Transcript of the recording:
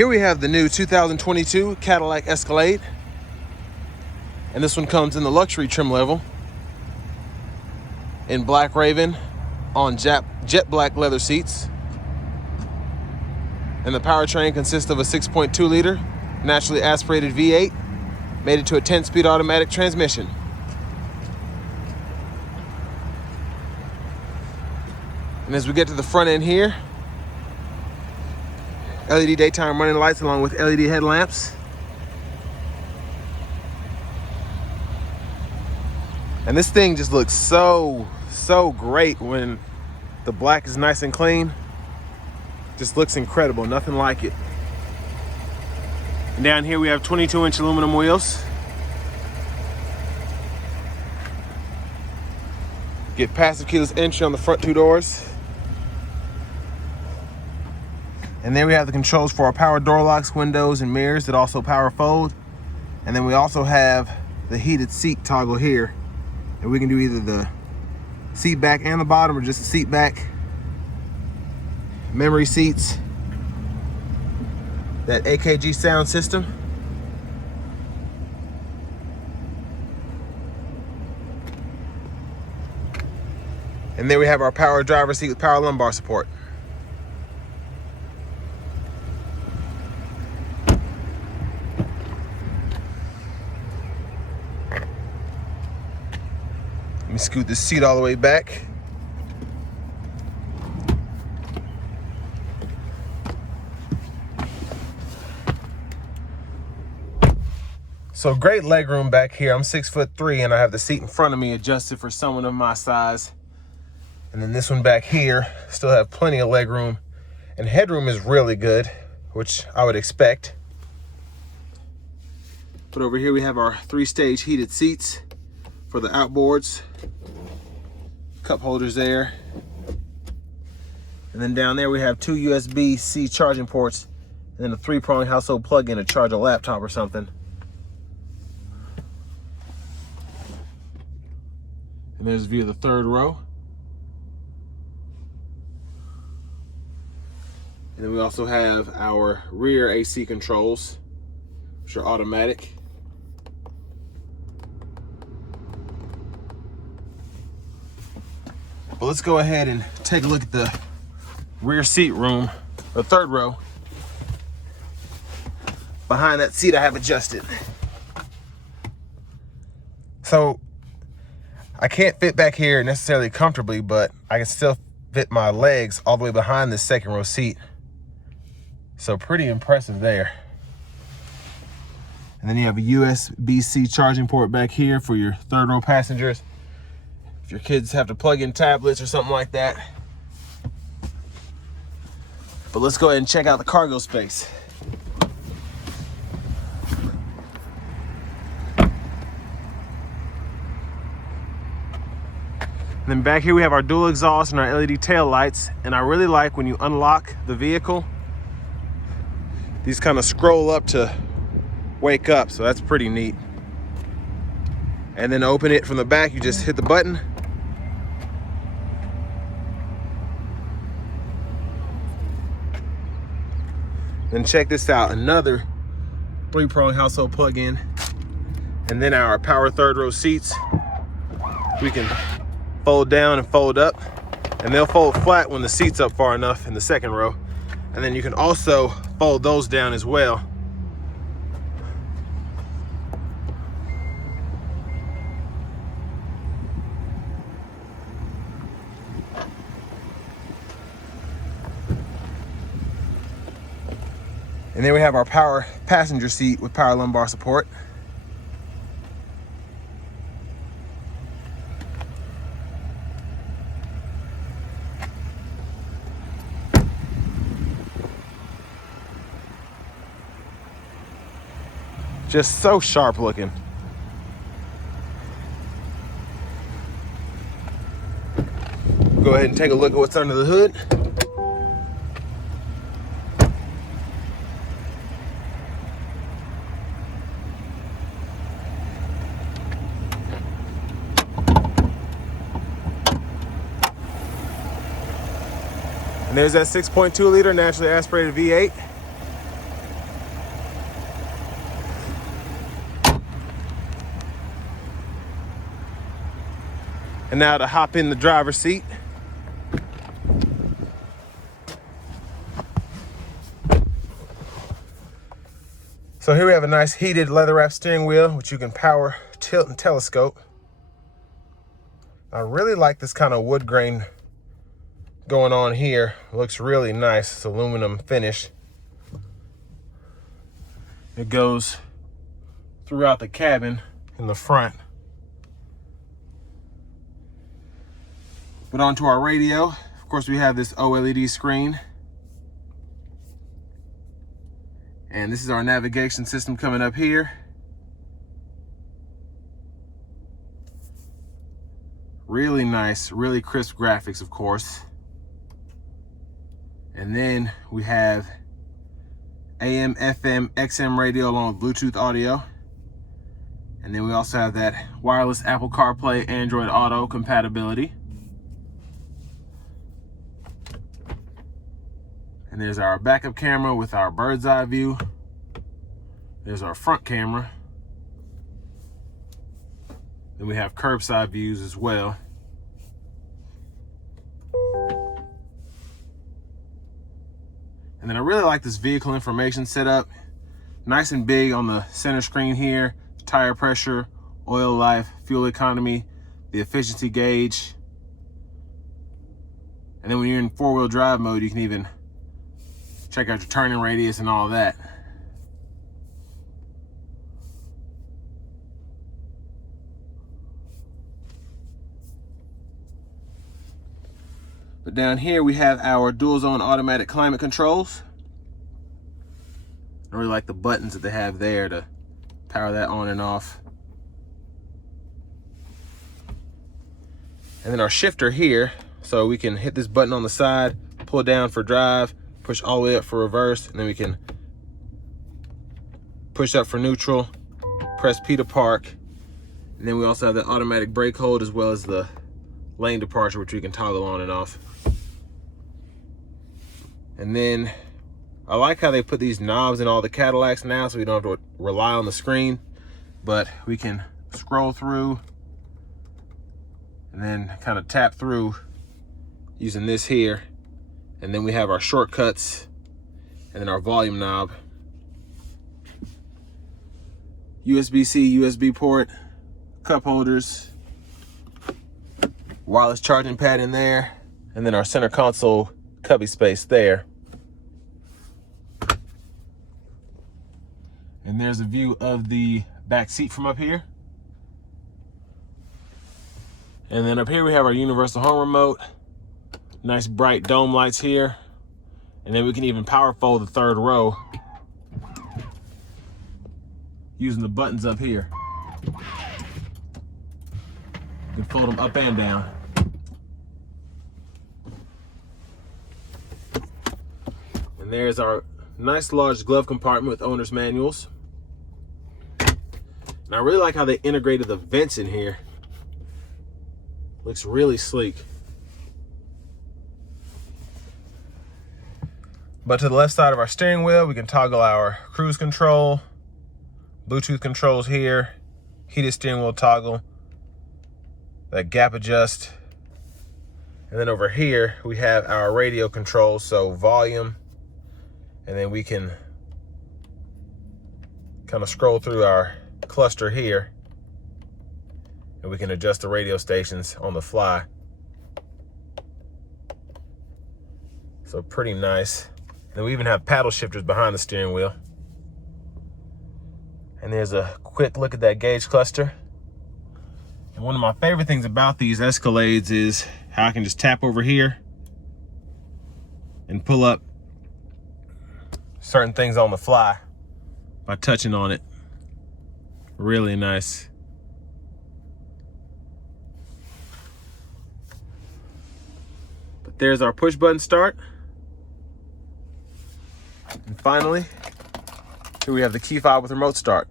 Here we have the new 2022 Cadillac Escalade. And this one comes in the luxury trim level in black raven on jet black leather seats. And the powertrain consists of a 6.2 liter naturally aspirated V8 mated to a 10-speed automatic transmission. And as we get to the front end here, LED daytime running lights along with LED headlamps. And this thing just looks so great when the black is nice and clean. Just looks incredible, nothing like it. And down here we have 22-inch aluminum wheels. Get passive keyless entry on the front two doors. And then we have the controls for our power door locks, windows, and mirrors that also power fold. And then we also have the heated seat toggle here. And we can do either the seat back and the bottom or just the seat back. Memory seats. That AKG sound system. And then we have our power driver seat with power lumbar support. Let me scoot this seat all the way back. So great leg room back here. I'm 6'3" and I have the seat in front of me adjusted for someone of my size. And then this one back here, still have plenty of leg room. And headroom is really good, which I would expect. But over here we have our 3-stage heated seats for the outboards. Cup holders there. And then down there we have 2 USB-C charging ports and then a 3-prong household plug-in to charge a laptop or something. And there's a view of the third row. And then we also have our rear AC controls, which are automatic. But let's go ahead and take a look at the rear seat room, the third row. Behind that seat I have adjusted. So I can't fit back here necessarily comfortably, but I can still fit my legs all the way behind this second row seat. So pretty impressive there. And then you have a USB-C charging port back here for your third row passengers. If your kids have to plug in tablets or something like that. But let's go ahead and check out the cargo space. And then back here we have our dual exhaust and our LED tail lights. And I really like when you unlock the vehicle, these kind of scroll up to wake up, so that's pretty neat. And then to open it from the back, you just hit the button. Then check this out, another 3-prong household plug-in. And then our power third row seats, we can fold down and fold up, and they'll fold flat when the seat's up far enough in the second row. And then you can also fold those down as well. And then we have our power passenger seat with power lumbar support. Just so sharp looking. Go ahead and take a look at what's under the hood. And there's that 6.2 liter naturally aspirated V8. And now to hop in the driver's seat. So here we have a nice heated leather wrap steering wheel, which you can power, tilt, and telescope. I really like this kind of wood grain going on here. It looks really nice. It's aluminum finish. It goes throughout the cabin in the front. But onto our radio. Of course, we have this OLED screen. And this is our navigation system coming up here. Really nice, really crisp graphics, of course. And then we have AM, FM, XM radio along with Bluetooth audio. And then we also have that wireless Apple CarPlay, Android Auto compatibility. And there's our backup camera with our bird's eye view. There's our front camera. Then we have curbside views as well. And then I really like this vehicle information setup. Nice and big on the center screen here. Tire pressure, oil life, fuel economy, the efficiency gauge. And then when you're in four-wheel drive mode, you can even check out your turning radius and all that. But down here we have our dual zone automatic climate controls. I really like the buttons that they have there to power that on and off. And then our shifter here, so we can hit this button on the side, pull down for drive, push all the way up for reverse, and then we can push up for neutral, press P to park. And then we also have the automatic brake hold as well as the lane departure, which we can toggle on and off. And then I like how they put these knobs in all the Cadillacs now, so we don't have to rely on the screen, but we can scroll through and then kind of tap through using this here. And then we have our shortcuts and then our volume knob. USB-C, USB port, cup holders, wireless charging pad in there, and then our center console cubby space there. And there's a view of the back seat from up here. And then up here we have our universal home remote. Nice bright dome lights here. And then we can even power fold the third row using the buttons up here. You can fold them up and down. And there's our nice large glove compartment with owner's manuals. And I really like how they integrated the vents in here. Looks really sleek. But to the left side of our steering wheel, we can toggle our cruise control, Bluetooth controls here, heated steering wheel toggle, that gap adjust. And then over here, we have our radio controls, so volume, and then we can kind of scroll through our cluster here, and we can adjust the radio stations on the fly. So pretty nice. And we even have paddle shifters behind the steering wheel. And there's a quick look at that gauge cluster. And one of my favorite things about these Escalades is how I can just tap over here and pull up certain things on the fly by touching on it. Really nice. But there's our push button start. And finally, here we have the key fob with remote start.